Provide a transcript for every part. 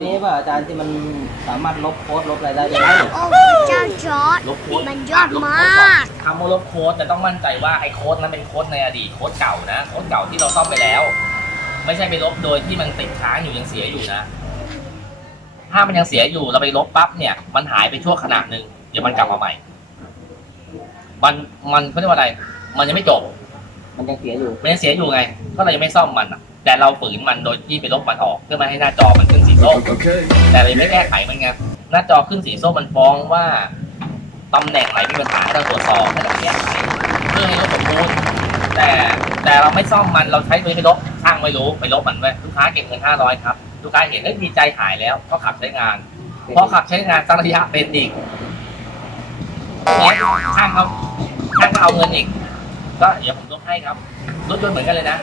นี่ป่ะอาจารย์ที่มันสามารถลบโค้ดลบอะไรได้ด้วยโอ้เจ้าจอร์ดลบโค้ดมันยอดมากคำว่าลบโค้ดแต่ต้องมั่นใจว่าไอ้โค้ดนั้นเป็นโค้ดในอดีตโค้ดเก่านะโค้ดเก่าที่เราซ่อมไปแล้ว ไม่ใช่ไปลบโดยที่มันติดค้างอยู่ยังเสียอยู่นะ ถ้ามันยังเสียอยู่เราไปลบปั๊บเนี่ย มันหายไปชั่วขณะหนึ่งเดี๋ยวมันกลับมาใหม่ มันมันเขาเรียกว่าอะไร มันยังไม่จบ มันยังเสียอยู่มันยังเสียอยู่ไง ก็เลยยังไม่ซ่อมมันอะ แต่เราฝืนมันโดยที่ไปลบมันออกเพื่อไมาให้หน้าจอมันขึ้นสีส้ม Okay. แต่เรายังไม่แก้ไขมันไงหน้าจอขึ้นสีส้มมันฟ้องว่าตำแหน่งไหนมีปัญหาให้เราตรวจสอบให้เราแก้ไขเพื่อให้รถสมบูรณ์แต่แต่เราไม่ซ่อมมันเราใช้ตัวนี้ไปลบช่างไม่รู้ไปลบมันไว้ลูกค้าเก็บเงินห้าร้อยครับลูกค้าเห็นเอ้ยดีใจหายแล้วก็ขับใช้งาน พอขับใช้งานสักระยะเป็นอีกเนี่ยช่างเขาช่างก็เอาเงินอีก ก็เดี๋ยวผมลบให้ครับรถยนต์เหมือนกันเลยนะ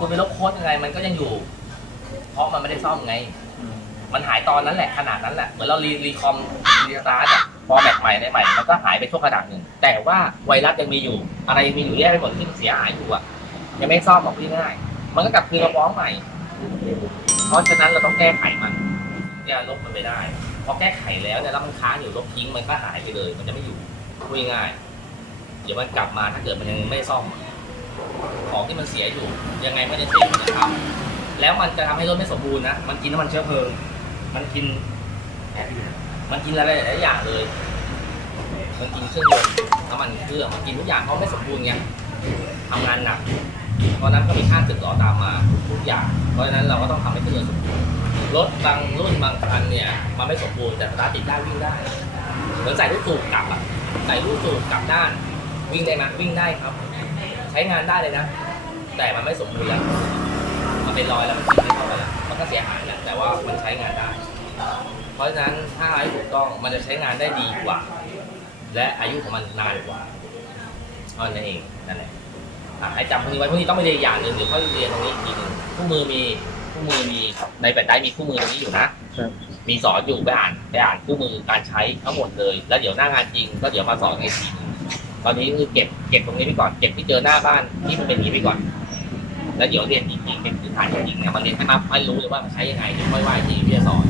คุณไปลบโค้ดยังไงมันก็ยังอยู่ เพราะมันไม่ได้ซ่อมไง มันหายตอนนั้นแหละขนาดนั้นแหละเหมือนเรารีรีคอมรีสตาร์ทอะฟอร์แมตใหม่ในใหม่มันก็หายไปชั่วขณะหนึ่งแต่ว่าไวรัสยังมีอยู่ อะไรยังมีอยู่แยกไปหมดที่มันเสียหายอยู่อะยังไม่ซ่อมบอกง่ายๆมันก็กลับคืนมาฟ้องใหม่ เพราะฉะนั้นเราต้องแก้ไขมันอย่าลบมันไม่ได้ พอแก้ไขแล้วเนี่ยแล้วมันค้างอยู่ลบทิ้งมันก็หายไปเลย มันจะไม่อยู่พูดง่ายๆเดี๋ยวมันกลับมาถ้าเกิดมันยังไม่ซ่อม ของที่มันเสียอยู่ ยังไงม่ได้เสียนะครับแล้วมันจะทำให้รถไม่สมบูรณ์นะ มันกินน้ำมันเชื้อเพลิง มันกิน มันกินอะไรหลายๆอย่างเลย มันกินเครื่องยนต์น้ำมันเครื่อง มันกินทุกอย่างเพราะไม่สมบูรณ์ไงทำงานหนัก เพราะนั้นก็มีค่าสึกหรอตามมาทุกอย่าง เพราะฉะนั้นเราก็ต้องทำให้เครื่องยนต์สมบูรณ์ รถบางรุ่นบางคันเนี่ย มันไม่สมบูรณ์แต่สตาร์ทติดได้วิ่งได้เหมือนใส่ลูกสูบกลับอะใส่ลูกสูบกลับด้าน วิ่งได้ไหมวิ่งได้ครับ ใช้งานได้เลยนะ แต่มันไม่สมบูรณ์แล้ว มันเป็นรอยแล้วมันติดไม่เข้าไปแล้ว มันก็เสียหายแล้วแต่ว่ามันใช้งานได้ เพราะฉะนั้นถ้าให้ถูกต้องมันจะใช้งานได้ดีกว่า และอายุของมันนานกว่าอันนั้นเองนั่นแหละอะให้จำพวกนี้ไว้พวกนี้ต้องไปเรียนอย่างหนึ่งเดี๋ยวค่อยเรียนตรงนี้อีกทีหนึ่งคู่มือมีคู่มือมีในแผ่นได้มีคู่มือตรงนี้อยู่นะครับมีสอนอยู่ไปอ่านไปอ่านคู่มือการใช้ทั้งหมดเลย แล้วเดี๋ยวหน้างานจริงก็เดี๋ยวมาสอนอีกทีหนึ่ง ตอนนี้คือเก็บเก็บตรงนี้ไปก่อนเก็บที่เจอหน้าบ้านที่มันเป็นอย่างนี้ไปก่อน แล้วเดี๋ยวเรียนจริงๆเก็บพื้นฐานจริงๆเนี่ยมันเรียนให้มาให้รู้เลยว่ามันใช้ยังไงเดี๋ยวค่อยว่าอีกทีวิทยาสอนแต่เรียนสอน